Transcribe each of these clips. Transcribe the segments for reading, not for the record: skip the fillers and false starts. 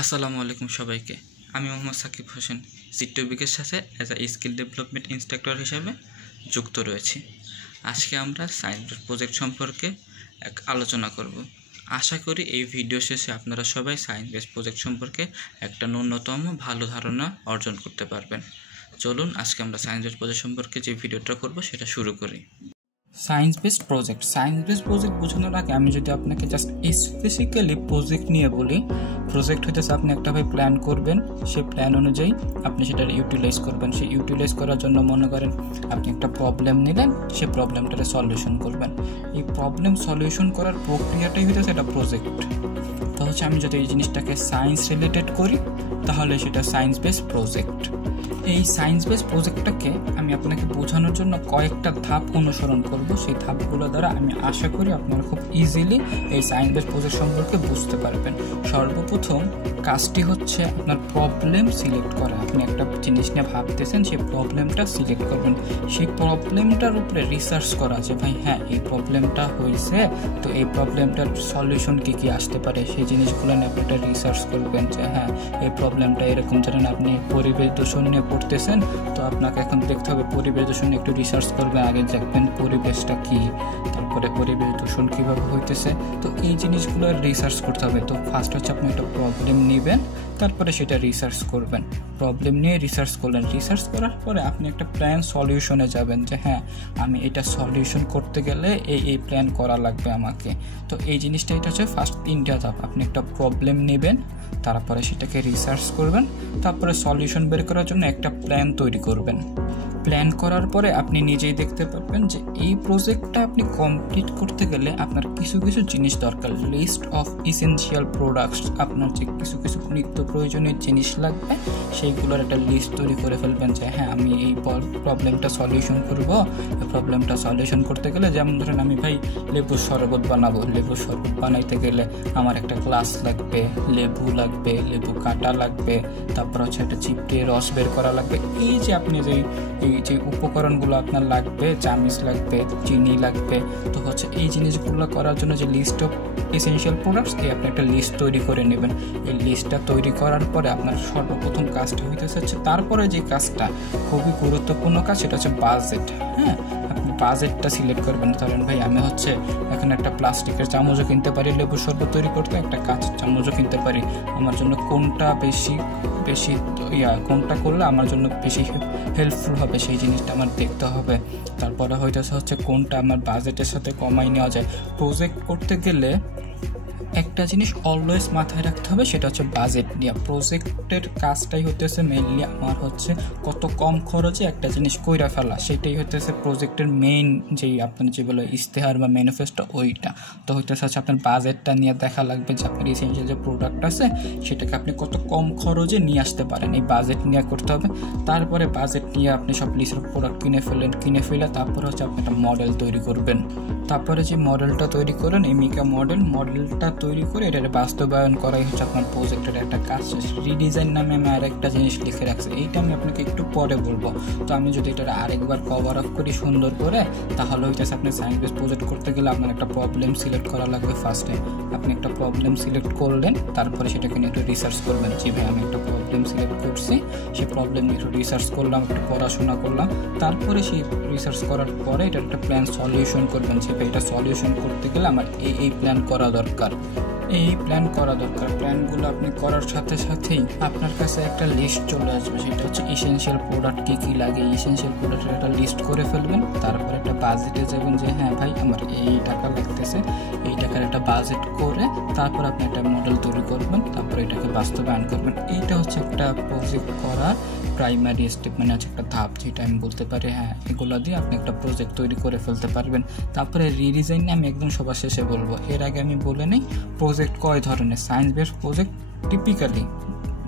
আসসালামু আলাইকুম সবাইকে। আমি মোহাম্মদ সাকিব হোসেন সিটবিকের সাথে as a skill development instructor হিসেবে যুক্ত রয়েছি। আজকে আমরা সায়েন্স বেস প্রজেক্ট সম্পর্কে এক আলোচনা করব। আশা করি এই ভিডিও শেষে আপনারা সবাই সায়েন্স বেস প্রজেক্ট সম্পর্কে একটা ন্যূনতম ভালো ধারণা অর্জন করতে পারবেন। চলুন আজকে আমরা সায়েন্স বেস প্রজেক্ট সম্পর্কে যে ভিডিওটা করব সেটা শুরু করি। সায়েন্স বেসড প্রজেক্ট বোঝানোর আগে আমি যদি আপনাকে জাস্ট স্পেসিক্যালি প্রজেক্ট নিয়ে বলি, প্রজেক্ট হইতেছে আপনি একটা ভাবে প্ল্যান করবেন, সেই প্ল্যান অনুযায়ী আপনি সেটা ইউটিলাইজ করবেন। সেই ইউটিলাইজ করার জন্য মনে করেন আপনি একটা প্রবলেম নিলেন, সেই প্রবলেমটারে সলিউশন করবেন। এই প্রবলেম সলিউশন করার প্রক্রিয়াটাই হইতেছে এটা প্রজেক্ট। তো হচ্ছে আমি যদি এই জিনিসটাকে সায়েন্স রিলেটেড করি তাহলে সেটা সায়েন্স বেসড প্রজেক্ট। এই সায়েন্স বেসড প্রজেক্টটাকে আমি আপনাকে বোঝানোর জন্য কয়েকটা ধাপ অনুসরণ করব। সেই ধাপগুলো দ্বারা আমি আশা করি আপনারা খুব ইজিলি এই সায়েন্স বেসড প্রজেক্ট সম্পর্কে বুঝতে পারবেন। সর্বপ্রথম কাজটি হচ্ছে আপনার প্রবলেম সিলেক্ট করা। আপনি একটা জিনিস নিয়ে ভাবতেছেন, সেই প্রবলেমটা সিলেক্ট করবেন। সেই প্রবলেমটার উপরে রিসার্চ করা যে ভাই হ্যাঁ এই প্রবলেমটা হয়েছে, তো এই প্রবলেমটার সলিউশন কী কী আসতে পারে সেই জিনিসগুলো নিয়ে আপনি একটা রিসার্চ করবেন যে হ্যাঁ এই প্রবলেমটা এরকম। ধরেন আপনি পরিবেশ দূষণ নিয়ে পড়তেছেন, তো আপনাকে এখন দেখতে হবে পরিবেশ দূষণ একটু রিসার্চ করবেন। আগে দেখবেন পরিবেশটা কী, তারপরে পরিবেশ দূষণ কীভাবে হইতেছে, তো এই জিনিসগুলো রিসার্চ করতে হবে। তো ফার্স্ট হচ্ছে আপনি একটা প্রবলেম নেবেন, তারপরে সেটা রিসার্চ করবেন। প্রবলেম নিয়ে রিসার্চ করলেন, রিসার্চ করার পরে আপনি একটা প্ল্যান সলিউশনে যাবেন যে হ্যাঁ আমি এটা সলিউশন করতে গেলে এই প্ল্যান করা লাগবে আমাকে। তো এই জিনিসটা এটা হচ্ছে ফার্স্ট তিনটা ধাপ। আপনি একটা প্রবলেম নেবেন, তারপরে সেটাকে রিসার্চ করবেন, তারপরে সলিউশন বের করার জন্য একটা প্ল্যান তৈরি করবেন। প্ল্যান করার পরে আপনি নিজেই দেখতে পারবেন যে এই প্রজেক্টটা আপনি কমপ্লিট করতে গেলে আপনার কিছু কিছু জিনিস দরকার। লিস্ট অফ ইসেনশিয়াল প্রোডাক্টস, আপনার যে কিছু কিছু নিত্য প্রয়োজনীয় জিনিস লাগবে সেইগুলোর একটা লিস্ট তৈরি করে ফেলবেন যে হ্যাঁ আমি এই প্রবলেমটা সলিউশন করব। প্রবলেমটা সলিউশন করতে গেলে যেমন ধরেন আমি ভাই লেবুর শরবত বানাবো, লেবুর শরবত বানাইতে গেলে আমার একটা গ্লাস লাগবে, লেবু লাগবে, লেবু কাটা লাগবে, তারপর হচ্ছে একটা চিপটে রস বের করা লাগবে। এই যে আপনি এই যে উপকরণগুলো আপনার লাগবে, চামিচ লাগবে, চিনি লাগবে, তো হচ্ছে এই জিনিসগুলো করার জন্য যে লিস্ট অফ এসেনশিয়াল প্রোডাক্টস, এই আপনি একটা লিস্ট তৈরি করে নেবেন। এই লিস্টটা তৈরি করার পরে আপনার সর্বপ্রথম কাজটা হইতেছে হচ্ছে, তারপরে যে কাজটা খুবই গুরুত্বপূর্ণ কাজ সেটা হচ্ছে বাজেট। হ্যাঁ, আপনি বাজেটটা সিলেক্ট করবেন। ধরেন ভাই আমি হচ্ছে এখানে একটা প্লাস্টিকের চামচও কিনতে পারি লেবুর শরবত তৈরি করতে, একটা কাঁচের চামচও কিনতে পারি। আমার জন্য কোনটা বেশি কোনটা করলে আমার জন্য বেশি হেল্পফুল হবে সেই জিনিসটা আমার দেখতে হবে। তারপরে হচ্ছে কোনটা আমার বাজেটের সাথে কমাই নেওয়া যায়। প্রজেক্ট করতে গেলে একটা জিনিস অলওয়েজ মাথায় রাখতে হবে, সেটা হচ্ছে বাজেট নিয়ে। প্রজেক্টের কাজটাই হতেছে মেইনলি আমার হচ্ছে কত কম খরচে একটা জিনিস কইরা ফেলা, সেটাই হতেছে প্রজেক্টের মেইন যেই আপনার যে বলে ইশতেহার বা ম্যানিফেস্টো ওইটা। তো হইতেছে হচ্ছে আপনার বাজেটটা নিয়ে দেখা লাগবে যে আপনার এসেনশিয়াল যে প্রোডাক্ট আছে সেটাকে আপনি কত কম খরচে নিয়ে আসতে পারেন, এই বাজেট নিয়ে করতে হবে। তারপরে বাজেট নিয়ে আপনি সব লিস্ট অফ প্রোডাক্ট কিনে ফেলে তারপরে হচ্ছে আপনি একটা মডেল তৈরি করবেন। তারপরে যে মডেলটা তৈরি করেন, এই মিকা মডেলটা তৈরি করে এটার বাস্তবায়ন করাই হচ্ছে আপনার প্রজেক্টের একটা কাজ শেষ। রিডিজাইন নামে আমি আরেকটা জিনিস লিখে রাখছি, এইটা আমি আপনাকে একটু পরে বলবো। তো আমি যদি এটা আরেকবার কভার আপ করি সুন্দর করে, তাহলে হইতেছে আপনি সায়েন্স বেস প্রজেক্ট করতে গেলে আপনার একটা প্রবলেম সিলেক্ট করা লাগবে। ফার্স্টে আপনি একটা প্রবলেম সিলেক্ট করলেন, তারপরে সেটাকে নিয়ে একটু রিসার্চ করবেন যে ভাই আমি একটা প্রবলেম সিলেক্ট করছি, সেই প্রবলেম নিয়ে একটু রিসার্চ করলাম, একটু পড়াশোনা করলাম। তারপরে সেই রিসার্চ করার পরে এটার একটা প্ল্যান সলিউশন করবেন যে এটা সলিউশন করতে গেলে আমার এই প্ল্যান করা দরকার, এই প্ল্যান করা দরকার। প্ল্যানগুলো আপনি করার সাথে সাথেই আপনার কাছে একটা লিস্ট চলে আসবে, সেটা হচ্ছে এসেনশিয়াল প্রোডাক্ট কী কী লাগে। এসেনশিয়াল প্রোডাক্টের একটা লিস্ট করে ফেলবেন, তারপর একটা বাজেটে যাবেন যে হ্যাঁ ভাই আমার এই টাকা লাগতেছে, এই টাকার একটা বাজেট করে তারপর আপনি একটা মডেল তৈরি করবেন, তারপর এটাকে বাস্তবায়ন করবেন। এইটা হচ্ছে একটা প্রজেক্ট করার প্রাইমারি স্টেপ, মানে হচ্ছে একটা ধাপ, যেটা আমি বলতে পারি হ্যাঁ এগুলো দিয়ে আপনি একটা প্রজেক্ট তৈরি করে ফেলতে পারবেন। তারপরে রিডিজাইন নিয়ে আমি একদম সবার শেষে বলবো। এর আগে আমি বলে নেই প্রজেক্ট কয় ধরনের। Science based project typically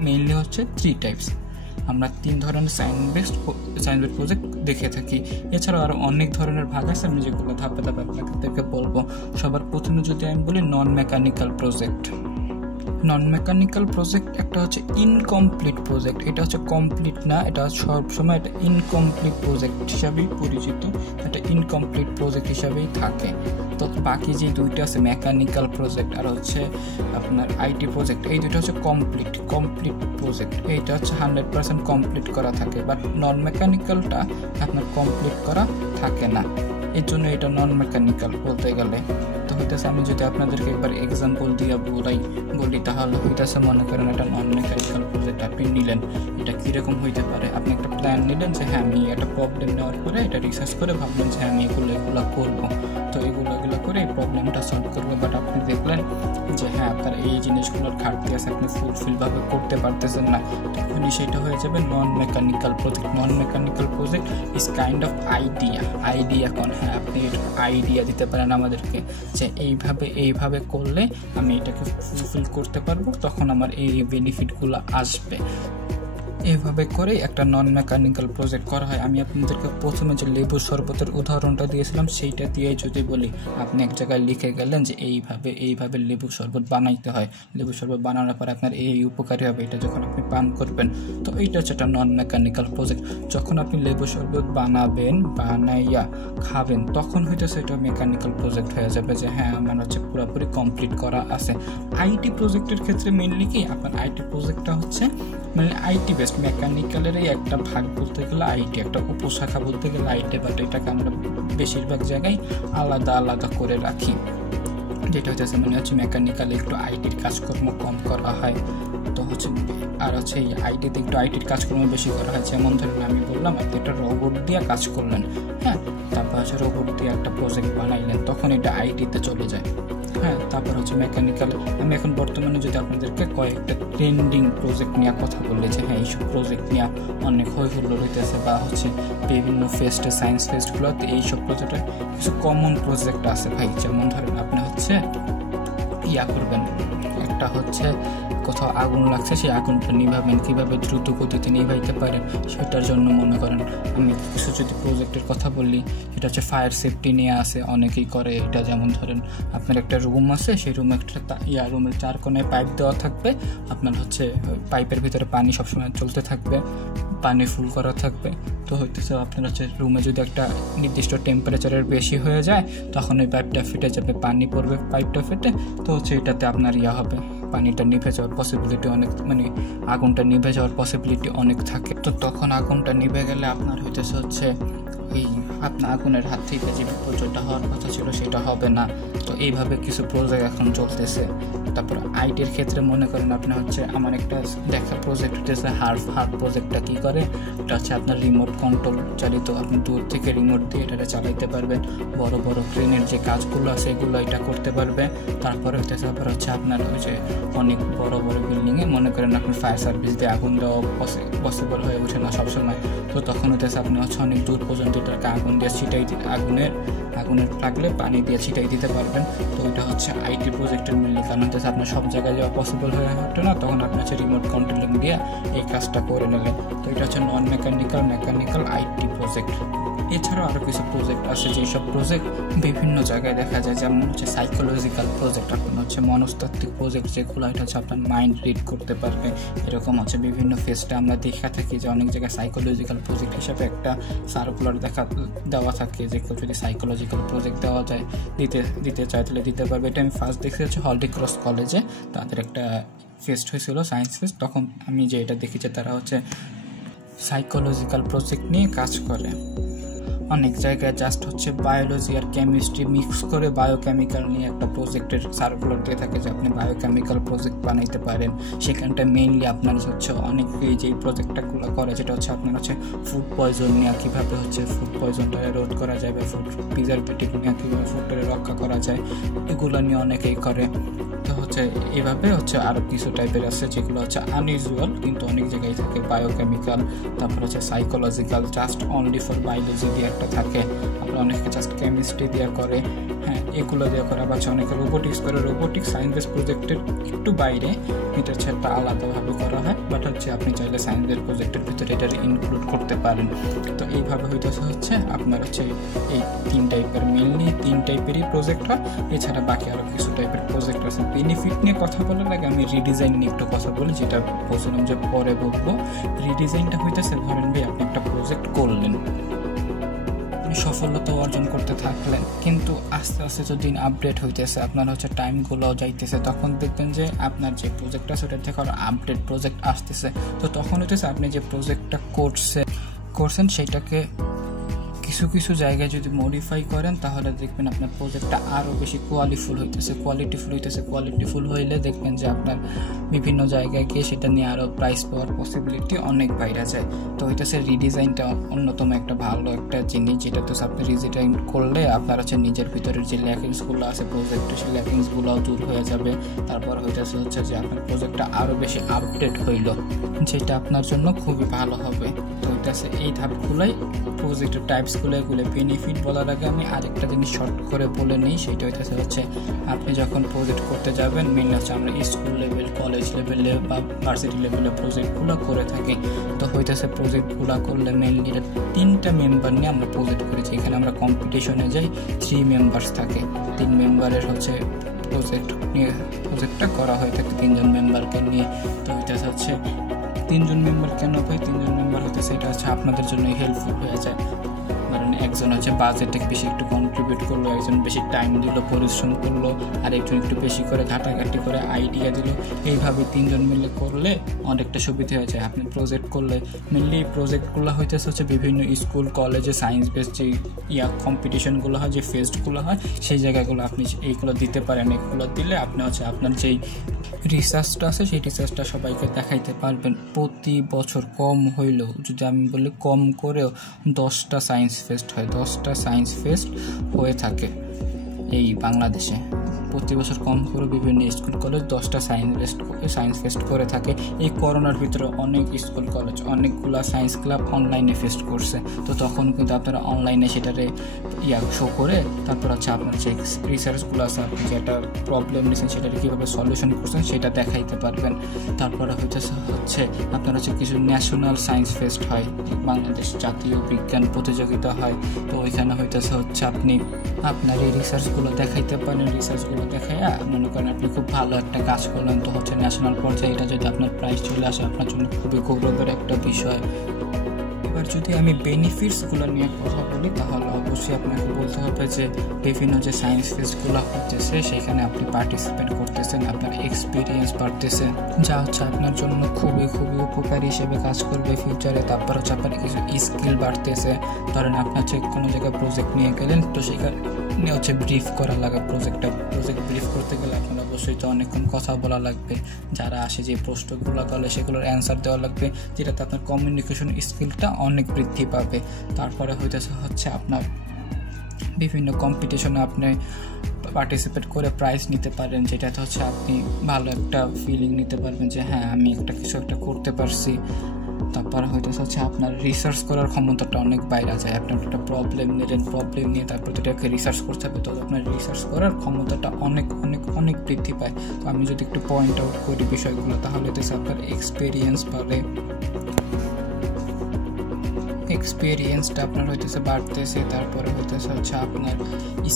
mainly হচ্ছে 3 টাইপস। আমরা 3 ধরনের সায়েন্স বেসড প্রজেক্ট দেখে থাকি। এছাড়াও আরও অনেক ধরনের ভাগ আছে, আমি যেগুলো ধাপে ধাপে আপনাদেরকে বলবো। সবার প্রথমে যদি আমি বলি নন mechanical project. Non mechanical project একটা হচ্ছে ইনকমপ্লিট প্রজেক্ট, এটা হচ্ছে কমপ্লিট না, এটা সবসময় এটা ইনকমপ্লিট প্রজেক্ট হিসাবেই পরিচিত, এটা ইনকমপ্লিট প্রজেক্ট হিসাবেই থাকে। তো বাকি যে দুইটা আছে মেকানিক্যাল প্রজেক্ট আর হচ্ছে আপনার আইটি প্রজেক্ট, এই দুইটা হচ্ছে কমপ্লিট প্রজেক্ট, এইটা হচ্ছে 100% কমপ্লিট করা থাকে, বাট নন মেকানিক্যালটা আপনার কমপ্লিট করা থাকে না, এর জন্য এটা নন মেকানিক্যাল বলতে গেলে। তো হইতেছে আমি যদি আপনাদেরকে একবার এক্সাম্পল দিয়ে বলি তাহলে হইতেছে মনে করেন একটা নন মেকানিক্যাল প্রজেক্ট আপনি নিলেন, এটা কীরকম হইতে পারে। আপনি একটা প্ল্যান নিলেন যে হ্যাঁ আমি একটা প্রবলেম নেওয়ার পরে এটা রিসার্চ করে ভাবলেন যে আমি এগুলো করবো, তো এগুলো করে এই প্রবলেমটা সলভ করবো, বাট আপনি দেখলেন যে হ্যাঁ আপনার এই জিনিসগুলোর ঘাটতি আছে, আপনি ফুলফিলভাবে করতে পারতেছেন না, তখনই সেটা হয়ে যাবে non mechanical project. Non mechanical project is kind of idea কোন, হ্যাঁ আপনি আইডিয়া দিতে পারেন আমাদেরকে যে এইভাবে করলে আমি এটাকে ফুলফিল করতে পারবো, তখন আমার এই বেনিফিটগুলো আসবে। এইভাবে করেই একটা নন মেকানিক্যাল প্রজেক্ট করা হয়। আমি আপনাদেরকে প্রথমে যে লেবু শরবতের উদাহরণটা দিয়েছিলাম সেইটা দিয়ে যদি বলি, আপনি এক জায়গায় লিখে গেলেন যে এইভাবে লেবু শরবত বানাইতে হয়, লেবু শরবত বানানোর পর আপনার এই উপকারী হবে, এটা যখন আপনি পান করবেন, তো এইটা হচ্ছে একটা নন মেকানিক্যাল প্রজেক্ট। যখন আপনি লেবু শরবত বানাইয়া খাবেন, তখন হইতেছে এটা মেকানিক্যাল প্রজেক্ট হয়ে যাবে যে হ্যাঁ আমার হচ্ছে পুরোপুরি কমপ্লিট করা আছে। আইটি প্রজেক্টের ক্ষেত্রে মেনলি কি আপনার আইটি প্রজেক্টটা হচ্ছে মানে আইটি বেস্ট, মেকানিক্যালেরই একটা ভাগ বলতে গেলে আইটি, একটা উপশাখা বলতে গেলে আইটি, বাট এটাকে আমরা বেশিরভাগ জায়গায় আলাদা করে রাখি, যেটা হচ্ছে মানে হচ্ছে মেকানিক্যালে একটু আইটির কাজকর্ম কম করা হয়, তো হচ্ছে আর হচ্ছে এই আইটিতে একটু আইটির কাজকর্ম বেশি করা হয়। যেমন ধরুন আমি বললাম আপনি একটা রোবট দিয়ে কাজ করলেন, হ্যাঁ, তারপর হচ্ছে রোবট দিয়ে একটা প্রজেক্ট বানাইলেন, তখন এটা আইটিতে চলে যায়। হ্যাঁ, তারপর হচ্ছে মেকানিক্যাল। আমি এখন বর্তমানে যদি আপনাদেরকে কয়েকটা ট্রেন্ডিং প্রজেক্ট নিয়ে কথা বললে যে হ্যাঁ এইসব প্রজেক্ট নিয়ে অনেক হইহুল্লোড় হইতেছে, বা হচ্ছে বিভিন্ন ফেস্টে সায়েন্স ফেস্টগুলোতে এইসব প্রজেক্টে কিছু কমন প্রজেক্ট আছে ভাই। যেমন ধরেন আপনি হচ্ছে করবেন, একটা হচ্ছে কোথাও আগুন লাগছে, সেই আগুনটা নিভাবেন, কীভাবে দ্রুত গতিতে নিভাইতে পারেন সেটার জন্য মনে করেন আমি কিছু যদি প্রজেক্টের কথা বলি, এটা হচ্ছে ফায়ার সেফটি নিয়ে আসে, অনেকেই করে এটা। যেমন ধরেন আপনার একটা রুম আছে, সেই রুমে একটা রুমের 4 কোণায় পাইপ দেওয়া থাকবে, আপনার হচ্ছে পাইপের ভিতরে পানি সবসময় চলতে থাকবে, পানি ফুল করা থাকবে, তো হইতেছে আপনার হচ্ছে রুমে যদি একটা নির্দিষ্ট টেম্পারেচারের বেশি হয়ে যায় তখন ওই পাইপটা ফেটে যাবে, পানি পড়বে পাইপটা ফেটে, তো হচ্ছে এটাতে আপনার হবে পানিটা নিভে যাওয়ার পসিবিলিটি অনেক, মানে আগুনটা নিভে যাওয়ার পসিবিলিটি অনেক থাকে। তো তখন আগুনটা নিভে গেলে আপনার হইতেছে হচ্ছে এই আপনার আগুনের হাত থেকে যে বিপর্যয়টা হওয়ার কথা ছিল সেটা হবে না। তো এইভাবে কিছু প্রজেক্ট এখন চলতেছে। তারপর আইটির ক্ষেত্রে মনে করেন আপনি হচ্ছে আমার একটা দেখা প্রজেক্ট হচ্ছে হার্ট প্রজেক্টটা কী করে, এটা হচ্ছে আপনার রিমোট কন্ট্রোল চালিত, আপনি দূর থেকে রিমোট দিয়ে এটা চালাইতে পারবেন, বড় বড় ক্রেনের যে কাজগুলো আছে এগুলো এটা করতে পারবে। তারপরে হচ্ছে আপনার ওই যে অনেক বড় বড় বিল্ডিংয়ে মনে করেন আপনার ফায়ার সার্ভিস দিয়ে আগুন দেওয়া পসিবল হয়ে ওঠে না সবসময়, তো তখন হইতেছে আপনি হচ্ছে অনেক দূর পর্যন্ত এটাকে আগুন দিয়ে ছিটাই আগুনের লাগলে পানি দিয়ে ছিটাই দিতে পারবেন। তো এটা হচ্ছে আইটি প্রজেক্টের মেনলি কারণ হচ্ছে আপনার সব জায়গায় যাওয়া পসিবল হয়ে ওঠে না, তখন আপনি হচ্ছে রিমোট কন্ট্রোলিং দিয়ে এই কাজটা করে নিলেন। তো এটা হচ্ছে নন মেকানিক্যাল আইটি প্রজেক্ট। এছাড়াও আরও কিছু প্রজেক্ট আছে যেসব প্রজেক্ট বিভিন্ন জায়গায় দেখা যায়, যেমন হচ্ছে সাইকোলজিক্যাল প্রজেক্ট, আপনার হচ্ছে মনস্তাত্ত্বিক প্রজেক্ট, যেগুলো এটা হচ্ছে আপনার মাইন্ড রিড করতে পারবে। এরকম হচ্ছে বিভিন্ন ফেস্টে আমরা দেখা থাকি যে অনেক জায়গায় সাইকোলজিক্যাল প্রজেক্ট হিসাবে একটা সার্কুলার দেওয়া থাকে যে কেউ যদি সাইকোলজিক্যাল প্রজেক্ট দেওয়া যায় দিতে চায় তাহলে দিতে পারবে। এটা আমি ফার্স্ট দেখছি হচ্ছে হলডি ক্রস কলেজে, তাদের একটা ফেস্ট হয়েছিল সায়েন্স ফেস্ট, তখন আমি যে এটা দেখি যে তারা হচ্ছে সাইকোলজিক্যাল প্রজেক্ট নিয়ে কাজ করে। অনেক জায়গায় জাস্ট হচ্ছে বায়োলজি আর কেমিস্ট্রি মিক্স করে বায়োকেমিক্যাল নিয়ে একটা প্রজেক্টের সার্কুলার দিয়ে থাকে যে আপনি বায়োকেমিক্যাল প্রজেক্ট বানাইতে পারেন। সেখানটা মেইনলি আপনার হচ্ছে অনেকেই যেই প্রজেক্টটাগুলো করে যেটা হচ্ছে আপনার হচ্ছে ফুড পয়জন নিয়ে কীভাবে হচ্ছে ফুড পয়জনটা রোধ করা যায়, বা ফুড প্রিজারভেটিভ নিয়ে কীভাবে ফুডটাকে রক্ষা করা যায়, এগুলো নিয়ে অনেকেই করে। তো হচ্ছে এইভাবে হচ্ছে আরও কিছু টাইপের আছে যেগুলো হচ্ছে আনইউজুয়াল কিন্তু অনেক জায়গায় থাকে, বায়োকেমিক্যাল, তারপর হচ্ছে psychological, just only for biology দিয়ে একটা থাকে, আবার অনেকে জাস্ট কেমিস্ট্রি দিয়ে করে, হ্যাঁ এগুলো দিয়ে করে। আবার অনেকে রোবোটিক্স করে, রোবোটিক্স সায়েন্স প্রজেক্টের একটু বাইরে, এটা হচ্ছে একটা আলাদাভাবে করা হয়। বাট হচ্ছে আপনি চাইলে সায়েন্সের প্রজেক্টের ভিতরে এটা ইনক্লুড করতে পারেন। তো এইভাবে হচ্ছে আপনার হচ্ছে এই 3 টাইপের, মেনলি 3 টাইপেরই প্রজেক্ট হয়। এছাড়া বাকি আরও কিছু টাইপের প্রজেক্ট আছে। বেনিফিট নিয়ে কথা বলার আগে আমি রিডিজাইন নিয়ে একটু কথা বলি, যেটা বলছিলাম যে পরে বলবো। রিডিজাইনটা হইতেছে, ধরেন ভাই আপনি একটা প্রজেক্ট করলেন, সফলতা অর্জন করতে থাকলেন, কিন্তু আস্তে আস্তে যদি আপডেট হইতেছে, আপনার হচ্ছে টাইমগুলো যাইতেছে, তখন দেখবেন যে আপনার যে প্রজেক্ট আছে ওটার থেকে আরও আপডেট প্রজেক্ট আসতেছে। তো তখন হইতেছে আপনি যে প্রজেক্টটা করছেন সেটাকে কিছু জায়গায় যদি মডিফাই করেন, তাহলে দেখবেন আপনার প্রজেক্টটা আরও বেশি কোয়ালিটিফুল হইলে দেখবেন যে আপনার বিভিন্ন জায়গায় গিয়ে সেটা নিয়ে আরও প্রাইস পাওয়ার পসিবিলিটি অনেক বাইরে যায়। তো হইতেছে রিডিজাইনটা অন্যতম একটা ভালো একটা জিনিস, যেটা তো আপনি রিডিজাইন করলে আপনার হচ্ছে নিজের ভিতরের যে ল্যাকিংসগুলো আছে প্রজেক্টে, সেই ল্যাকিংসগুলোও দূর হয়ে যাবে। তারপর হচ্ছে যে আপনার প্রজেক্টটা আরও বেশি আপডেট হইল, যেটা আপনার জন্য খুবই ভালো হবে। তো হইতেছে এই ধাপগুলোই প্রজেক্টের টাইপসগুলো, এগুলো বেনিফিট বলার আগে আমি আরেকটা জিনিস শর্ট করে বলে নিই। সেটা হচ্ছে আপনি যখন প্রজেক্ট করতে যাবেন, মেনলি হচ্ছে আমরা স্কুল লেভেল, কলেজ লেভেলে বা ভার্সিটি লেভেলে প্রজেক্টগুলো করে থাকি। তো প্রজেক্টগুলো করলে মেনলি 3টা মেম্বার নিয়ে আমরা প্রজেক্ট করেছি। এখানে আমরা কম্পিটিশনে যাই, 3 মেম্বার্স থাকে, 3 মেম্বারের হচ্ছে প্রজেক্টটা করা হয়ে থাকে 3 জন মেম্বারকে নিয়ে। তো হচ্ছে 3 জন মেম্বার কেন পাই? 3 জন মেম্বার এটা হচ্ছে আপনাদের জন্য হেল্পফুল হয়ে যায়। কারণ একজন হচ্ছে বাজেটে বেশি একটু কন্ট্রিবিউট করলো, একজন বেশি টাইম দিল, পরিশ্রম করলো, আর একজন একটু বেশি করে ঘাটাঘাটি করে আইডিয়া দিল। এইভাবে 3 জন মিলে করলে অনেকটা সুবিধা হয়ে যায়। আপনি প্রজেক্ট করলে মেনলি প্রজেক্টগুলো হচ্ছে বিভিন্ন স্কুল কলেজে সায়েন্স বেস যে কম্পিটিশনগুলো হয়, যে ফেস্টগুলো হয়, সেই জায়গাগুলো আপনি এইগুলো দিতে পারেন। এগুলো দিলে আপনি হচ্ছে আপনার যেই রিসার্চটা আছে সেই রিসার্চটা সবাইকে দেখাইতে পারবেন। প্রতি বছর কম হইলেও, যদি আমি বলি কম করেও 10টা সায়েন্স ফেস্ট হয়, 10টা সায়েন্স ফেস্ট হয়ে থাকে এই বাংলাদেশে। প্রতি বছর কম করে বিভিন্ন স্কুল কলেজ 10টা সায়েন্স ফেস্ট করে থাকে। এই করোনার ভিতরে অনেক স্কুল কলেজ, অনেকগুলো সায়েন্স ক্লাব অনলাইনে ফেস্ট করছে। তো তখন কিন্তু আপনারা অনলাইনে সেটারে শো করে তারপর হচ্ছে আপনার যে রিসার্চগুলো আছে, আপনি যে একটা প্রবলেম নিয়েছেন সেটাকে কীভাবে সলিউশন করছেন সেটা দেখাইতে পারবেন। তারপরে হচ্ছে আপনার হচ্ছে কিছু ন্যাশনাল সায়েন্স ফেস্ট হয়, বাংলাদেশ জাতীয় বিজ্ঞান প্রতিযোগিতা হয়। তো ওইখানে হচ্ছে আপনি আপনার এই রিসার্চগুলো দেখাইতে পারেন। রিসার্চগুলো দেখাইয়া মনে করেন আপনি খুব ভালো একটা কাজ করলেন, তো হচ্ছে ন্যাশনাল পর্যায়ে এটা যদি আপনার প্রাইজ চলে আসে, আপনার জন্য খুবই গৌরবের একটা বিষয়। এবার যদি আমি বেনিফিটসগুলো নিয়ে কথা বলি, তাহলে অবশ্যই আপনাকে বলতে হবে যে বিভিন্ন যে সায়েন্স ফেস্টগুলো হতেছে সেখানে আপনি পার্টিসিপেট করতেছেন, আপনার এক্সপিরিয়েন্স বাড়তেছে, যা হচ্ছে আপনার জন্য খুবই উপকারী হিসেবে কাজ করবে ফিউচারে। তারপর হচ্ছে আপনার কিছু স্কিল বাড়তেছে। ধরেন আপনি হচ্ছে কোনো জায়গায় প্রজেক্ট নিয়ে গেলেন, তো সেখানে হচ্ছে ব্রিফ করা লাগে। প্রজেক্ট ব্রিফ করতে গেলে আপনার অবশ্যই তো অনেকক্ষণ কথা বলা লাগবে, যারা আসে যে প্রশ্নগুলো করলে সেগুলোর অ্যান্সার দেওয়া লাগবে, যেটাতে আপনার কমিউনিকেশন স্কিলটা অনেক বৃদ্ধি পাবে। তারপরে হচ্ছে আপনার বিভিন্ন কম্পিটিশনে আপনি পার্টিসিপেট করে প্রাইজ নিতে পারেন, যেটাতে হচ্ছে আপনি ভালো একটা ফিলিং নিতে পারবেন যে হ্যাঁ আমি কিছু একটা করতে পারছি। তারপর হচ্ছে আপনার রিসার্চ করার ক্ষমতাটা অনেক বাইরে যায়। আপনার একটা প্রবলেম নিয়ে তারপর যেটাকে রিসার্চ করতে হবে, তো আপনার রিসার্চ করার ক্ষমতাটা অনেক বৃদ্ধি পায়। তো আমি যদি একটু পয়েন্ট আউট করি বিষয়গুলো, তাহলে আপনার এক্সপিরিয়েন্সটা আপনার বাড়তেছে। তারপরে হচ্ছে আপনার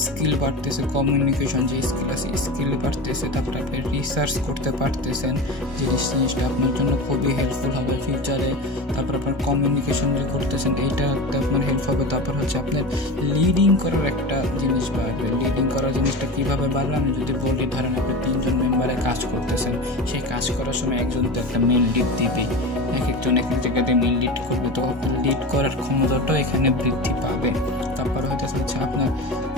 স্কিল বাড়তেছে, কমিউনিকেশন যে স্কিল আছে স্কিল বাড়তেছে। তারপরে আপনি রিসার্চ করতে পারতেছেন, যে জিনিসটা আপনার জন্য খুবই হেল্পফুল হবে ফিউচারে। তারপর আপনার কমিউনিকেশন যে করতেছেন এইটা আপনার হেল্প হবে। তারপর হচ্ছে আপনার লিডিং করার একটা জিনিস বাড়বে। লিডিং করার জিনিসটা কীভাবে বাড়বে আমি যদি বলি, ধরেন আপনি 3 জন মেম্বারে কাজ করতেছেন, সেই কাজ করার সময় একজন তো একটা মেন লিড দিবে, একজন এক জায়গাতে মেন লিড করবে, তো লিড করার ক্ষমতাটাও এখানে বৃদ্ধি পাবে। তারপর হচ্ছে আপনার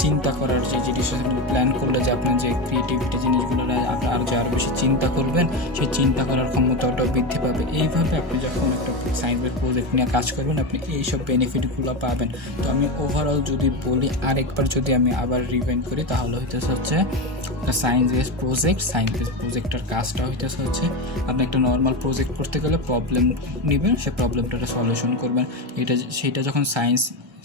চিন্তা করার যে জিনিস প্ল্যান করলে যে আপনার যে ক্রিয়েটিভিটি জিনিসগুলো আপনার আরও বেশি চিন্তা করবেন, সেই চিন্তা করার ক্ষমতাটাও বৃদ্ধি পাবে। এইভাবে আপনি যখন একটা সায়েন্সের প্রজেক্ট নিয়ে কাজ করবেন, আপনি এইসব বেনিফিটগুলো পাবেন। তো আমি ওভারঅল যদি বলি, আরেকবার যদি আমি আবার রিভাইন্ড করি, তাহলে হচ্ছে সায়েন্স বেস প্রজেক্টের কাজটা হচ্ছে আপনি একটা নর্মাল প্রজেক্ট করতে গেলে প্রবলেম নেবেন, সেই প্রবলেমটা সলিউশন করবেন। সেইটা যখন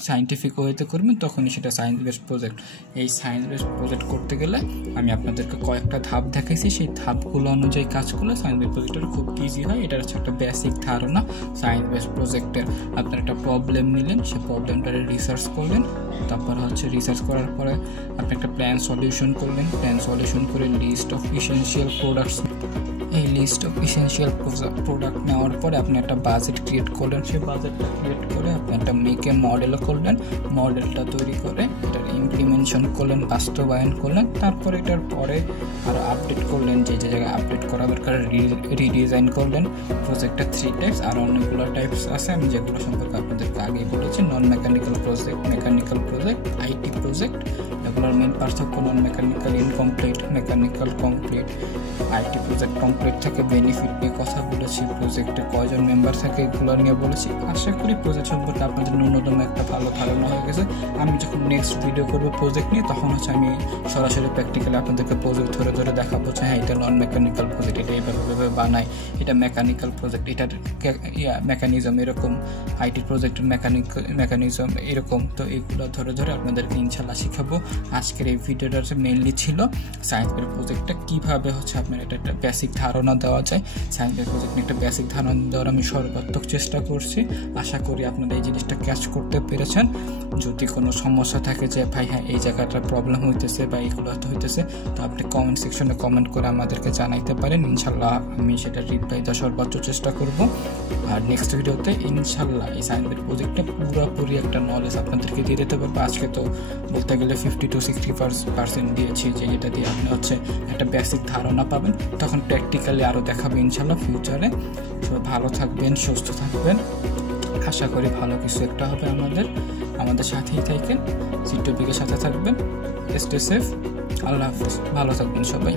সায়েন্টিফিক ওয়েতে করবেন তখনই সেটা সায়েন্স বেসড প্রজেক্ট। এই সায়েন্স বেসড প্রজেক্ট করতে গেলে আমি আপনাদেরকে কয়েকটা ধাপ দেখাইছি, সেই ধাপগুলো অনুযায়ী কাজ করলে সায়েন্স বেসড প্রজেক্টটা খুব ইজি হয়। এটার হচ্ছে একটা বেসিক ধারণা সায়েন্স বেসড প্রজেক্টের। আপনার একটা প্রবলেম নিলেন, সেই প্রবলেমটা রিসার্চ করলেন, তারপর হচ্ছে রিসার্চ করার পরে আপনি একটা প্ল্যান সলিউশন করলেন, প্ল্যান সলিউশন করে লিস্ট অফ ইসেনশিয়াল প্রোডাক্টস, এই লিস্ট অফ ইসেনশিয়াল প্রোডাক্ট নেওয়ার পরে আপনি একটা বাজেট ক্রিয়েট করলেন, সেই বাজেটটা ক্রিয়েট করে আপনি একটা মেকে মডেলও করলেন, মডেলটা তৈরি করে এটার ইমপ্লিমেন্টেশন করলেন, বাস্তবায়ন করলেন, তারপরে এটার পরে আরও আপডেট করলেন, যে যে জায়গায় আপডেট করা দরকার রিডিজাইন করলেন। প্রজেক্টটা 3 টাইপস, আর অনেকগুলো টাইপস আছে আমি যেগুলো সম্পর্কে আপনাদেরকে আগে বলেছি। Non mechanical project, mechanical project, IT project. এগুলোর মেন পার্থক্য non mechanical incomplete, mechanical complete. IT project complete থেকে বেনিফিট নিয়ে কথা বলেছি, প্রজেক্টে কয়জন মেম্বার থাকে এগুলো নিয়ে বলেছি। আশা করি প্রজেক্ট সম্পর্কে আপনাদের ন্যূনতম একটা ভালো ধারণা হয়ে গেছে। আমি যখন নেক্সট ভিডিও করবো প্রজেক্ট নিয়ে, তখন হচ্ছে আমি সরাসরি প্র্যাকটিক্যালি আপনাদেরকে প্রজেক্ট ধরে ধরে দেখাবো যে হ্যাঁ এটা নন মেকানিক্যাল প্রজেক্ট, এটা এইভাবে বানায়, এটা মেকানিক্যাল প্রজেক্ট, এটার মেকানিজম এরকম, আইটি প্রজেক্টের মেকানিজম এরকম। তো এইগুলো ধরে ধরে আপনাদেরকে ইনশাল্লাহ শিখাবো। আজকের এই ভিডিওটা মেইনলি ছিল সায়েন্স বেসড প্রজেক্টটা কীভাবে হচ্ছে আপনার এটা একটা বেসিক ধারণা দেওয়া যায়। সায়েন্স বেসড প্রজেক্ট নিয়ে একটা বেসিক ধারণা দেওয়ার আমি সর্বাত্মক চেষ্টা করছি। আশা করি আপনারা এই জিনিসটা ক্যাচ করতে পেরেছেন। যদি কোনো সমস্যা থাকে যে ভাই হ্যাঁ এই জায়গাটা প্রবলেম হইতেছে বা এইগুলো হইতেছে, তো আপনি কমেন্ট সেকশনে কমেন্ট করে আমাদেরকে জানাইতে পারেন। ইনশাল্লাহ আমি সেটা রিপ্লাই দেওয়ার সর্বোচ্চ চেষ্টা করব। আর নেক্সট ভিডিওতে ইনশাল্লাহ এই সায়েন্স বেসড প্রজেক্টটা পুরোপুরি একটা নলেজ আপনাদেরকে দিয়ে দিতে পারবো। আজকে তো বলতে গেলে 50 to 60% দিয়েছি, যে যেটা দিয়ে আপনি হচ্ছে একটা বেসিক ধারণা পাবেন। তখন প্র্যাকটিক্যালি আরও দেখাবো ইনশাল্লাহ ফিউচারে। তো ভালো থাকবেন, সুস্থ থাকবেন, আশা করি ভালো কিছু একটা হবে। আমাদের সাথেই থাকেন, সিটপিকের সাথে থাকবেন। স্টে সেফ, আল্লাহ হাফিজ, ভালো থাকবেন সবাই।